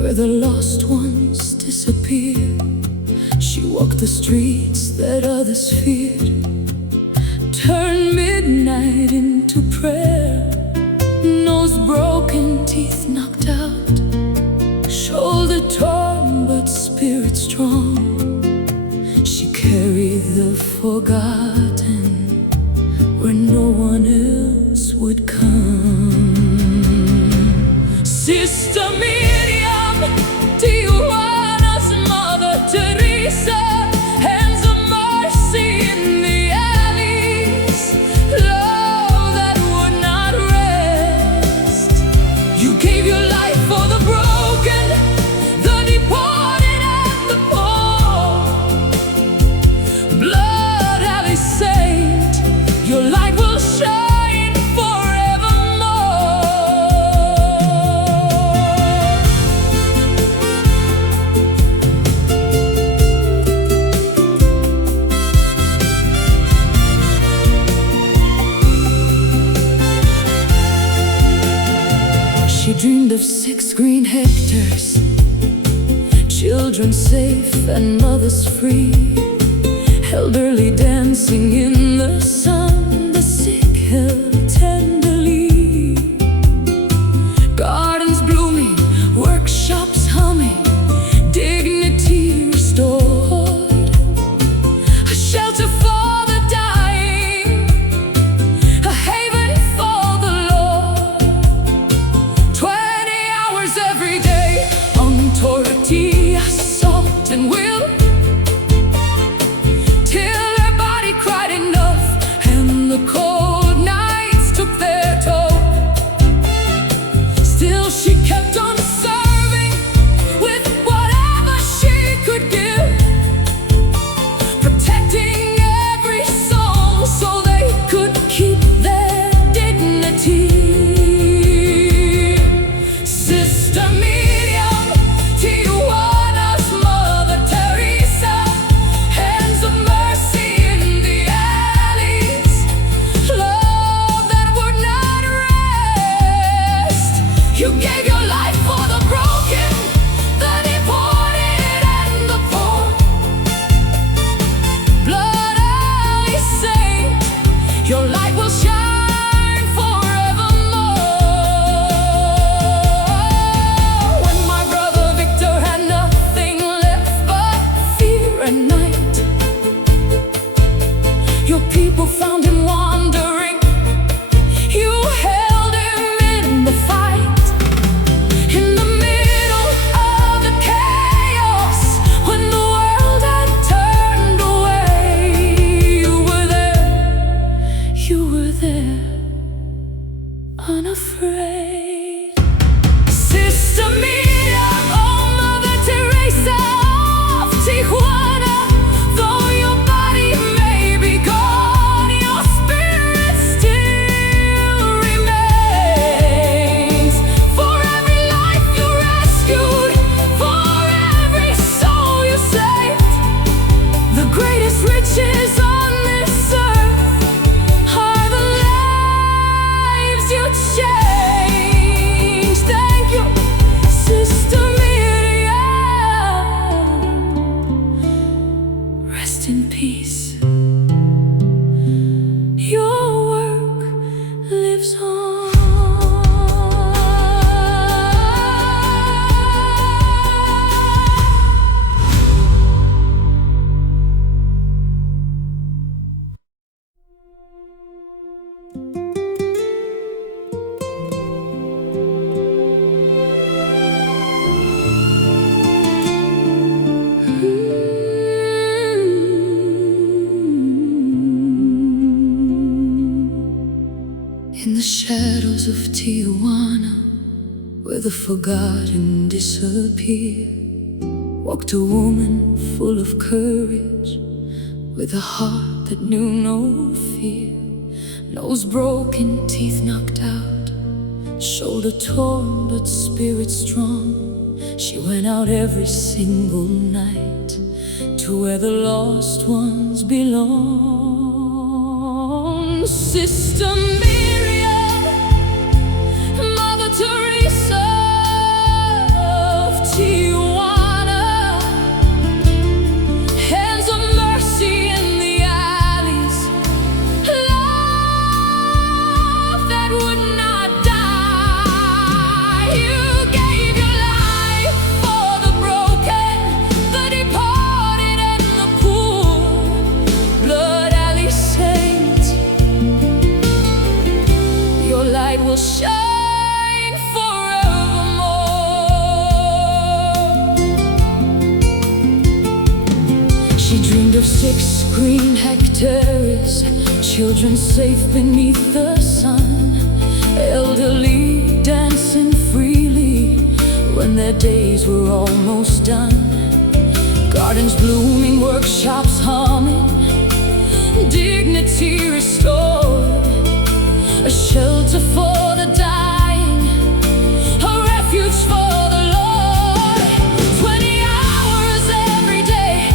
where the lost ones disappear. She walked the streets that others feared, turned midnight into prayer. Nose broken, teeth knocked out, shoulder torn but spirit strong. She carried the forgotten where no one else would come. Sister Miriam, Tijuana's Mother Teresa, hands of mercy in the alleys, love that would not rest. You gave your life for the broken, the departed and the poor. Blood alley saint, your light will shine forevermore. She dreamed of 6 green hectares, children safe and mothers free, elderly dancing in the sun, the sick held tenderly. Gardens blooming, workshops humming, dignity restored. A shelter for the dying, a haven for the Lord. 20 hours every day on tortilla, salt and will, the cold nights took their toll. Still she kept on serving with whatever she could give, protecting every soul so they could keep their dignity. Sister Miriam, Tijuana's Mother Teresa, hands of mercy in the alleys, love that would not rest. You gave your life for the broken, the deported and the poor. Blood alley saint, your light will shine forevermore. When my brother Victor had nothing left but fear and night, your people found him wandering. You held him in the fight, in the middle of the chaos, when the world had turned away. You were there, unafraid. Sister Miriam, oh Mother Teresa of Tijuana, though your body may be gone, your spirit still remains. For every life you rescued, for every soul you saved, the greatest riches on this earth are the lives you changed. Thank you, Sister Miriam. Rest in peace. Your work lives on. In the shadows of Tijuana, where the forgotten disappear, walked a woman full of courage, with a heart that knew no fear. Nose broken, teeth knocked out, shoulder torn but spirit strong. She went out every single night to where the lost ones belong. Sister Miriam, Mother Teresa of 6 green hectares, children safe beneath the sun, elderly dancing freely when their days were almost done. Gardens blooming, workshops humming, dignity restored, a shelter for the dying, a refuge for the Lord. 20 hours every day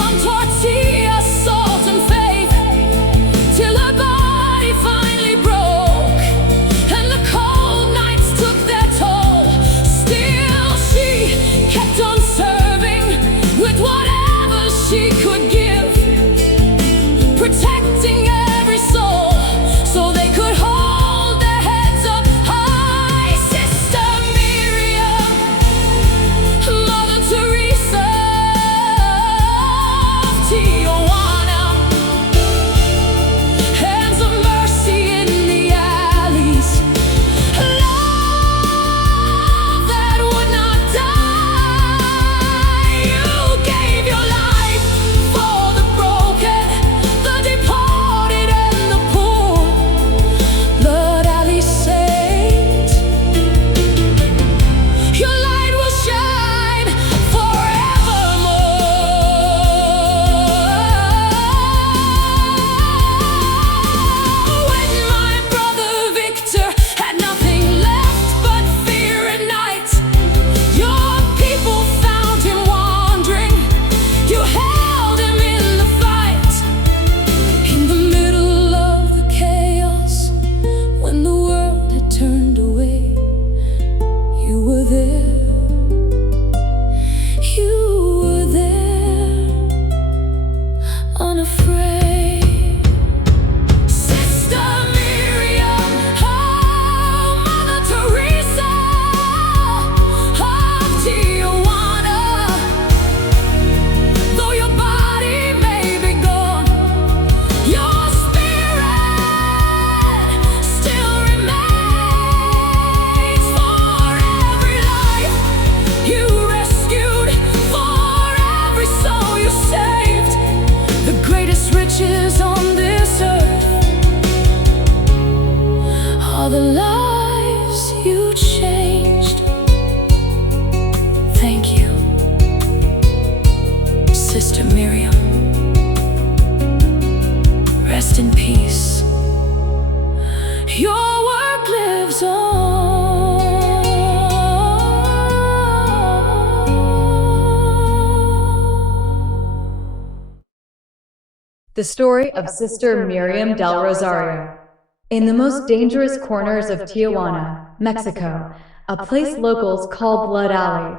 on tortilla, salt and faith, till her body finally broke and the cold nights took their toll. Still she kept on serving with whatever she could give, protecting every soul so they could hold their heads up high. Sister Miriam, Mother Teresa of Tijuana, hands of mercy in the alleys, love that would not die. You gave your life for the broken, the departed and the poor. Blood alley saint, your light will shine forevermore. When my brother Victor had nothing left but fear at night, your people found him wandering. You held him in the fight. In the middle of the chaos, when the world had turned away, you were there. You were there, unafraid. Sister Miriam, oh, Mother Teresa of Tijuana, though your body may be gone, your spirit still remains. For every life you rescued, for every soul you saved, the greatest riches on this earth are the lives you changed. Thank you, Sister Miriam. Rest in peace. Your work lives on. The story of Sister Miriam del Rosario. In the most dangerous corners of Tijuana, Mexico, a place locals call Blood Alley,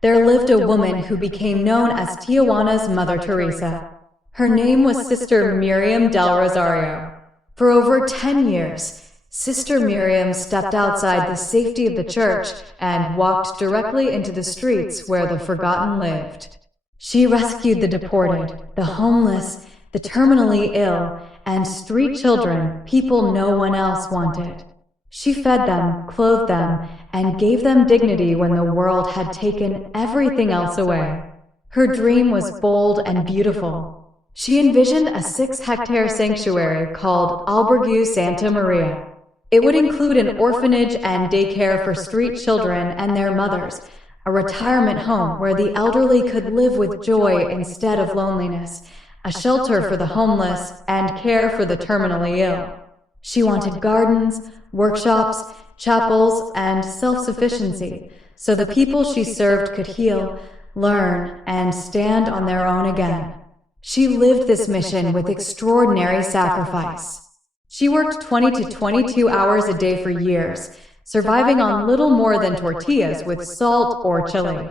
there lived a woman who became known as Tijuana's Mother Teresa. Her name was Sister Miriam del Rosario. For over 10 years, Sister Miriam stepped outside the safety of the church and walked directly into the streets where the forgotten lived. She rescued the deported, the homeless, the terminally ill, and street children people no one else wanted. She fed them, clothed them, and gave them dignity when the world had taken everything else away. Her dream was bold and beautiful. She envisioned a 6-hectare sanctuary called Albergue Santa Maria. It would include an orphanage and daycare for street children and their mothers, a retirement home where the elderly could live with joy instead of loneliness, a shelter for the homeless, and care for the terminally ill. She wanted gardens, workshops, chapels, and self-sufficiency, so the people she served could heal, learn, and stand on their own again. She lived this mission with extraordinary sacrifice. She worked 20 to 22 hours a day for years, surviving on little more than tortillas with salt or chili.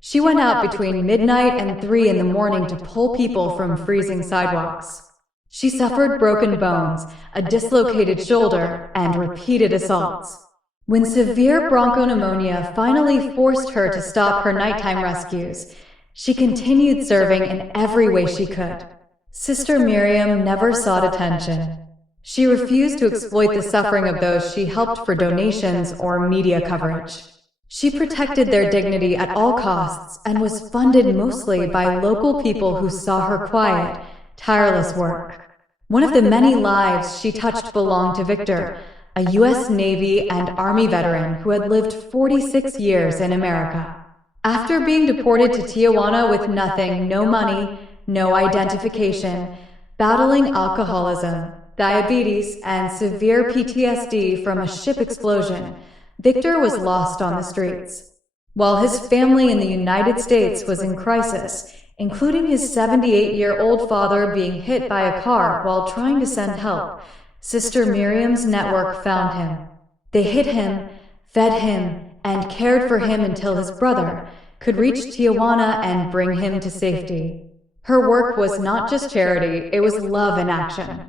She went out between midnight and 3 in the morning to pull people from freezing sidewalks. She suffered broken bones, a dislocated shoulder, and repeated assaults. When severe bronchopneumonia finally forced her to stop her nighttime rescues, she continued serving in every way she could. Sister Miriam never sought attention. She refused to exploit the suffering of those she helped for donations or media coverage. She protected their dignity at all costs and was funded mostly by local people who saw her quiet, tireless work. One of the many lives she touched belonged to Victor, a U.S. Navy and Army veteran who had lived 46 years in America. After being deported to Tijuana with nothing, no money, no identification, battling alcoholism, diabetes, and severe PTSD from a ship explosion, Victor was lost on the streets. While his family in the United States was in crisis, including his 78-year-old father being hit by a car while trying to send help, Sister Miriam's network found him. They hid him, fed him, and cared for him until his brother could reach Tijuana and bring him to safety. Her work was not just charity, it was love in action.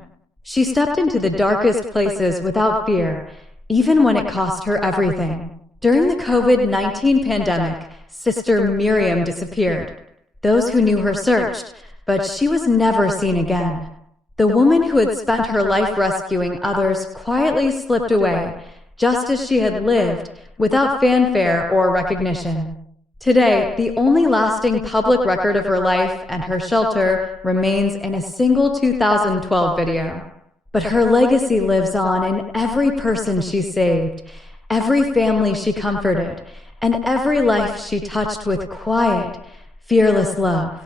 She stepped into the darkest places without fear, even when it cost her everything. During the COVID-19 pandemic, Sister Miriam disappeared. Those who knew her searched, but she was never seen again. The woman who had spent her life rescuing others quietly slipped away, just as she had lived, without fanfare or recognition. Today, the only lasting public record of her life and her shelter remains in a single 2012 video. But her legacy lives on in every person she saved, every family she comforted, and every life she touched with quiet, fearless love.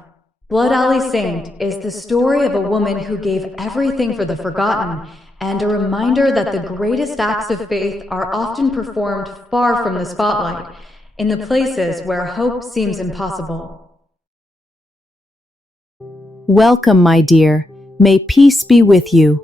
Blood Alley Saint is the story of a woman who gave everything for the forgotten, and a reminder that the greatest acts of faith are often performed far from the spotlight, in the places where hope seems impossible. Welcome, my dear. May peace be with you.